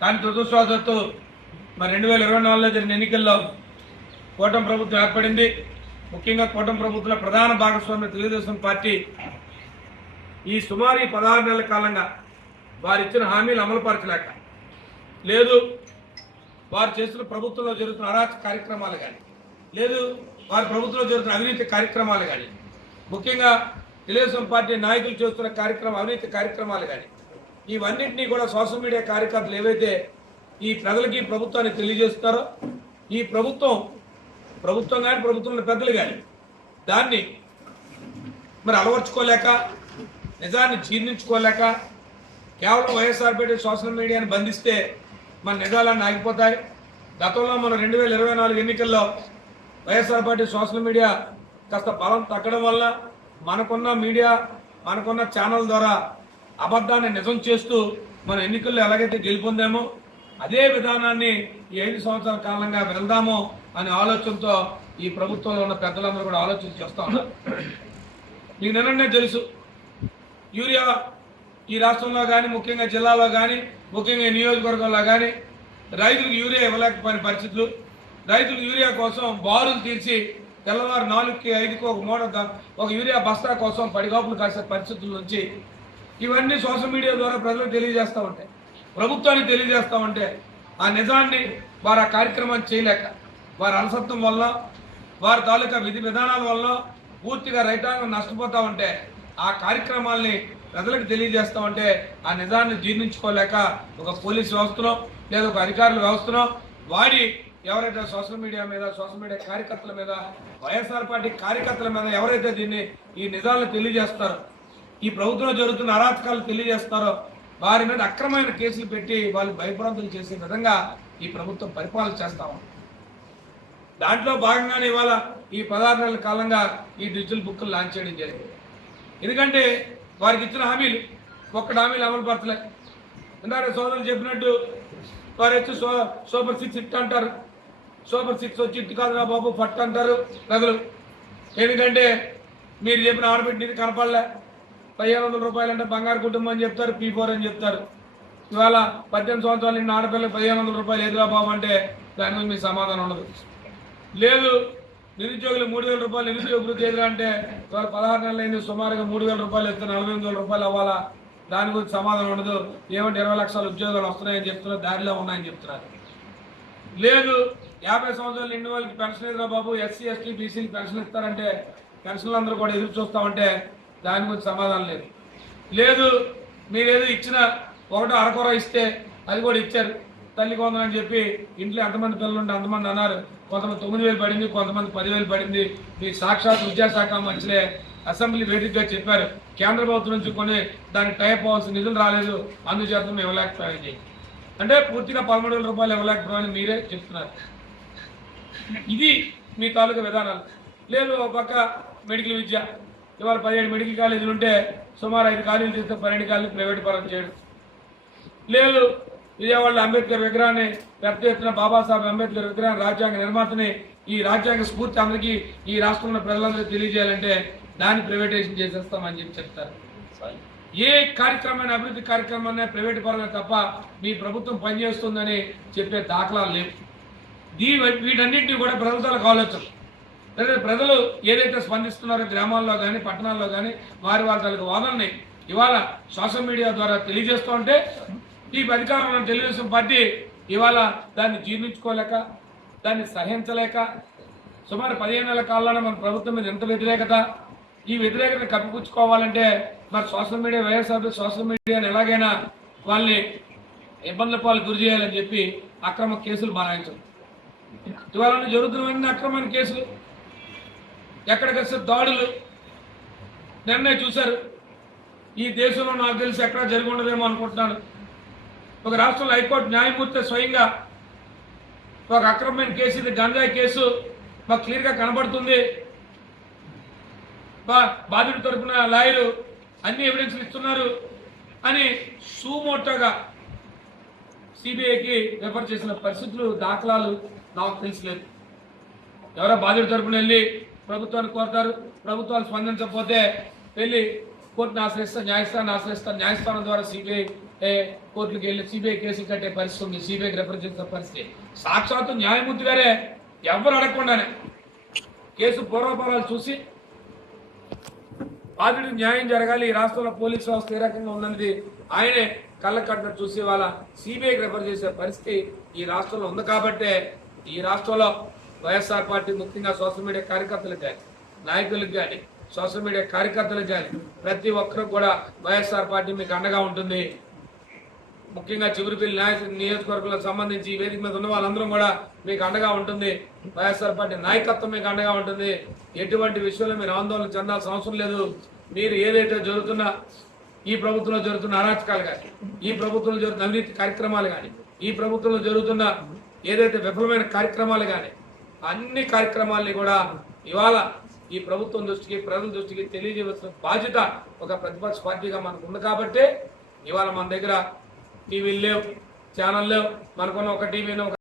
కానీ దురదృష్టవశాత్తు మరి రెండు వేల ఇరవై నాలుగులో జరిగిన ఎన్నికల్లో కూటమి ప్రభుత్వం ఏర్పడింది. ముఖ్యంగా కూటమి ప్రభుత్వంలో ప్రధాన భాగస్వామ్య తెలుగుదేశం పార్టీ. ఈ సుమారు ఈ పదహారు నెలల కాలంగా వారు ఇచ్చిన హామీలు అమలుపరచలేక లేదు వారు చేస్తున్న ప్రభుత్వంలో జరుగుతున్న అరాచ కార్యక్రమాలు కానీ లేదు వారి ప్రభుత్వంలో జరుగుతున్న అవినీతి కార్యక్రమాలు కానీ ముఖ్యంగా తెలుగుదేశం పార్టీ నాయకులు చేస్తున్న కార్యక్రమం అవినీతి కార్యక్రమాలు కానీ ఇవన్నింటినీ కూడా సోషల్ మీడియా కార్యకర్తలు ఏవైతే ఈ ప్రజలకి ప్రభుత్వాన్ని తెలియజేస్తారో ఈ ప్రభుత్వం ప్రభుత్వం కానీ ప్రభుత్వంలో పెద్దలు కానీ దాన్ని మరి అలవర్చుకోలేక నిజాన్ని జీర్ణించుకోలేక కేవలం వైఎస్ఆర్పేట సోషల్ మీడియాని బంధిస్తే మన నిజాలన్నీ ఆగిపోతాయి. గతంలో మన రెండు వేల ఇరవై నాలుగు ఎన్నికల్లో వైఎస్ఆర్ పార్టీ సోషల్ మీడియా కాస్త బలం తగ్గడం వల్ల మనకున్న మీడియా మనకున్న ఛానల్ ద్వారా అబద్ధాన్ని నిజం చేస్తూ మన ఎన్నికల్లో ఎలాగైతే గెలుపొందామో అదే విధానాన్ని ఈ ఐదు సంవత్సరాల కాలంగా వెళ్దామో అనే ఆలోచనతో ఈ ప్రభుత్వంలో ఉన్న పెద్దలందరూ కూడా ఆలోచన చేస్తా ఉన్నారు. మీకు నిన్ననే తెలుసు యూరియా ఈ రాష్ట్రంలో కానీ ముఖ్యంగా జిల్లాలో కానీ ముఖ్యంగా నియోజకవర్గంలో కానీ రైతులకు యూరియా ఇవ్వలేకపోయిన పరిస్థితులు. రైతులకు యూరియా కోసం బారులు తీర్చి తెల్లవారు నాలుగుకి ఐదుకి ఒక మూడ ఒక యూరియా బస్తా కోసం పడిగాపులు కాసే పరిస్థితుల నుంచి ఇవన్నీ సోషల్ మీడియా ద్వారా ప్రజలకు తెలియజేస్తూ ఉంటాయి ప్రభుత్వానికి తెలియజేస్తూ ఉంటే ఆ నిజాన్ని వారు ఆ కార్యక్రమాన్ని చేయలేక వారి అలసత్వం వల్ల వారి తాలూకా విధి విధానాల వల్ల పూర్తిగా రైతాంగం నష్టపోతూ ఉంటే ఆ కార్యక్రమాల్ని ప్రజలకు తెలియజేస్తూ ఉంటే ఆ నిజాన్ని జీర్ణించుకోలేక ఒక పోలీస్ వ్యవస్థలో లేదా ఒక అధికారుల వ్యవస్థలో వాడి ఎవరైతే సోషల్ మీడియా మీద సోషల్ మీడియా కార్యకర్తల మీద వైఎస్ఆర్ పార్టీ కార్యకర్తల మీద ఎవరైతే దీన్ని ఈ నిజాలను తెలియజేస్తారో ఈ ప్రభుత్వంలో జరుగుతున్న అరాచకాలు తెలియజేస్తారో వారి మీద అక్రమమైన కేసులు పెట్టి వాళ్ళు భయభ్రాంతులు చేసే విధంగా ఈ ప్రభుత్వం పరిపాలన చేస్తా ఉంది. దాంట్లో భాగంగానే ఇవాళ ఈ పదహారు నెలల కాలంగా ఈ డిజిటల్ బుక్లు లాంచ్ చేయడం జరిగింది. ఎందుకంటే వారికి ఇచ్చిన హామీలు ఒక్కటి హామీలు అమలు పరచలే. ఇందాక సోదరులు చెప్పినట్టు వారు వచ్చి సో సూపర్ సిక్స్ ఇట్ అంటారు. సూపర్ సిక్స్ వచ్చి ఇట్టు కాదురా బాబు ఫట్ అంటారు ప్రజలు ఎందుకంటే మీరు చెప్పిన ఆడబిడ్డ ఇది కనపడలే. పదిహేను వందల రూపాయలు అంటే బంగారు కుటుంబం అని చెప్తారు పీ ఫోర్ అని చెప్తారు. ఇవాళ పద్దెనిమిది సంవత్సరాలు నిన్న ఆడపిల్లలు పదిహేను వందల రూపాయలు ఎదురా బాబు అంటే దాని గురించి మీకు సమాధానం ఉండదు. లేదు నిరుద్యోగులు మూడు వేల రూపాయలు నిరుద్యోగ వృద్ధి ఎదురా అంటే ఇవాళ పదహారు నెలలు అయింది సుమారుగా మూడు వేల రూపాయలు ఇస్తే నలభై ఎనిమిది వేల రూపాయలు అవ్వాలా? దాని గురించి సమాధానం ఉండదు. ఏమంటే ఇరవై లక్షల ఉద్యోగాలు వస్తున్నాయని చెప్తున్నారు దారిలో ఉన్నాయని చెప్తున్నారు. లేదు యాభై సంవత్సరాలు నిండు వాళ్ళకి పెన్షన్ ఎదురా బాబు? ఎస్సీ ఎస్టీ బీసీకి పెన్షన్ ఇస్తారంటే పెన్షన్లు అందరూ కూడా ఎదురు చూస్తామంటే దాని గురించి సమాధానం లేదు. లేదు మీరేదో ఇచ్చిన ఒకటో అరకొర ఇస్తే అది కూడా ఇచ్చారు. తల్లి కొందని చెప్పి ఇంట్లో ఎంతమంది పిల్లలు ఉంటే అంతమంది అన్నారు. కొంతమంది తొమ్మిది వేలు పడింది కొంతమంది పదివేలు పడింది. మీ సాక్షాత్ విద్యాశాఖ మంచిలే అసెంబ్లీ వేదికగా చెప్పారు. కేంద్ర ప్రభుత్వం నుంచి కొన్ని దానికి టైప్ అవ్వాల్సిన నిధులు రాలేదు. అందుచేత మేము ఇవ్వలేకపోయింది అంటే పూర్తిగా పదమూడు వేల రూపాయలు ఇవ్వలేకపోయామని మీరే చెప్తున్నారు. ఇది మీ తాలూకా విధానాలు. లేదు ఒక పక్క మెడికల్ విద్య ఇవాళ పదిహేడు మెడికల్ కాలేజీలు ఉంటే సుమారు ఐదు కాలేజీలు తీస్తే పన్నెండు కాలేజీలు ప్రైవేట్ పరం చేయడం. లేదు విజయవాడలో అంబేద్కర్ విగ్రహాన్ని పెద్ద ఎత్తున బాబాసాహెబ్ అంబేద్కర్ విగ్రహం రాజ్యాంగ నిర్మాతని ఈ రాజ్యాంగ స్ఫూర్తి అందరికీ ఈ రాష్ట్రంలో ప్రజలందరూ తెలియజేయాలంటే దాన్ని ప్రైవేటైజేషన్ చేసేస్తామని చెప్పి చెప్తారు. ఏ కార్యక్రమమైన అభివృద్ధి కార్యక్రమాన్ని ప్రైవేట్ పరంగా తప్ప మీ ప్రభుత్వం పనిచేస్తుందని చెప్పే దాఖలాలు లేవు. దీ వీటన్నింటినీ కూడా ప్రజలతో ఆలోచన. లేదా ప్రజలు ఏదైతే స్పందిస్తున్నారో గ్రామాల్లో కానీ పట్టణాల్లో కానీ వారి వారి తలకు వాదనని ఇవాళ సోషల్ మీడియా ద్వారా తెలియజేస్తూ ఉంటే ఈ అధికారంలో తెలుగుదేశం పార్టీ ఇవాళ దాన్ని జీర్ణించుకోలేక దాన్ని సహించలేక సుమారు పదిహేను నెలల కాలంలో మన ప్రభుత్వం మీద ఎంత వ్యతిరేకత ఈ వ్యతిరేకత కప్పిపుచ్చుకోవాలంటే మరి సోషల్ మీడియా వైఎస్ఆర్ సోషల్ మీడియాని ఎలాగైనా వాళ్ళని ఇబ్బందుల పాలు గురి చేయాలని చెప్పి అక్రమ కేసులు బనాయించారు ఇవాళ జరుగుతున్నవన్నీ అక్రమమైన కేసులు ఎక్కడికొస్తే దాడులు. నిన్నే చూశారు. ఈ దేశంలో నాకు తెలిసి ఎక్కడ జరిగి ఉండదేమో అనుకుంటున్నాను. ఒక రాష్ట్రంలో హైకోర్టు న్యాయమూర్తి స్వయంగా ఒక అక్రమమైన కేసు ఇది గంజాయి కేసు. మాకు క్లియర్గా కనబడుతుంది. బా- బాధితుడి తరపున లాయరు అన్ని ఎవిడెన్స్లు ఇస్తున్నారు అని సూమోటోగా సిబిఐకి రెఫర్ చేసిన పరిస్థితులు దాఖలాలు నాకు తెలిసలేదు. ఎవరో బాధితుడి తరపున వెళ్ళి ప్రభుత్వాన్ని కోరుతారు. ప్రభుత్వాలు స్పందించకపోతే వెళ్ళి కోర్టును ఆశ్రయిస్తారు న్యాయస్థానం ఆశ్రయిస్తారు న్యాయస్థానం ద్వారా సిబిఐ ఏ వెళ్ళి సిబిఐ కేసులు కట్టే పరిస్థితి ఉంది. సిబిఐకి రెఫర్ చేసే పరిస్థితి. సాక్షాత్తు న్యాయమూర్తి గారే ఎవరు అడగకుండానే కేసు పూర్వపరాలు చూసి బాధితుడికి న్యాయం జరగాలి ఈ రాష్ట్రంలో పోలీస్ వ్యవస్థ ఏ రకంగా ఉన్నది ఆయనే కళ్ళ కట్టిన చూసి వాళ్ళ సిబిఐకి రెఫర్ చేసే పరిస్థితి ఈ రాష్ట్రంలో ఉంది కాబట్టే ఈ రాష్ట్రంలో వైఎస్ఆర్ పార్టీ ముఖ్యంగా సోషల్ మీడియా కార్యకర్తలకు కానీ నాయకులకు కానీ సోషల్ మీడియా కార్యకర్తలకు కానీ ప్రతి ఒక్కరు కూడా వైఎస్ఆర్ పార్టీ మీకు అండగా ఉంటుంది. ముఖ్యంగా చివరిపల్లి నాయ నియోజకవర్గంలో సంబంధించి వేదిక మీద ఉన్న వాళ్ళందరూ కూడా మీకు అండగా ఉంటుంది. వైఎస్ఆర్ పార్టీ నాయకత్వం మీకు అండగా ఉంటుంది. ఎటువంటి విషయంలో మీరు ఆందోళన చెందాల్సిన అవసరం లేదు. మీరు ఏదైతే జరుగుతున్న ఈ ప్రభుత్వంలో జరుగుతున్న అరాచకాలు కానీ ఈ ప్రభుత్వంలో జరుగుతున్న అవినీతి కార్యక్రమాలు కానీ ఈ ప్రభుత్వంలో జరుగుతున్న ఏదైతే విఫలమైన కార్యక్రమాలు కానీ అన్ని కార్యక్రమాల్ని కూడా ఇవాళ ఈ ప్రభుత్వం దృష్టికి ప్రజల దృష్టికి తెలియజేయవలసిన బాధ్యత ఒక ప్రతిపక్ష పార్టీగా మనకు ఉంది కాబట్టి ఇవాళ మన దగ్గర టీవీలు లేవు ఛానల్ లేవు మనకున్న ఒక టీవీని ఒక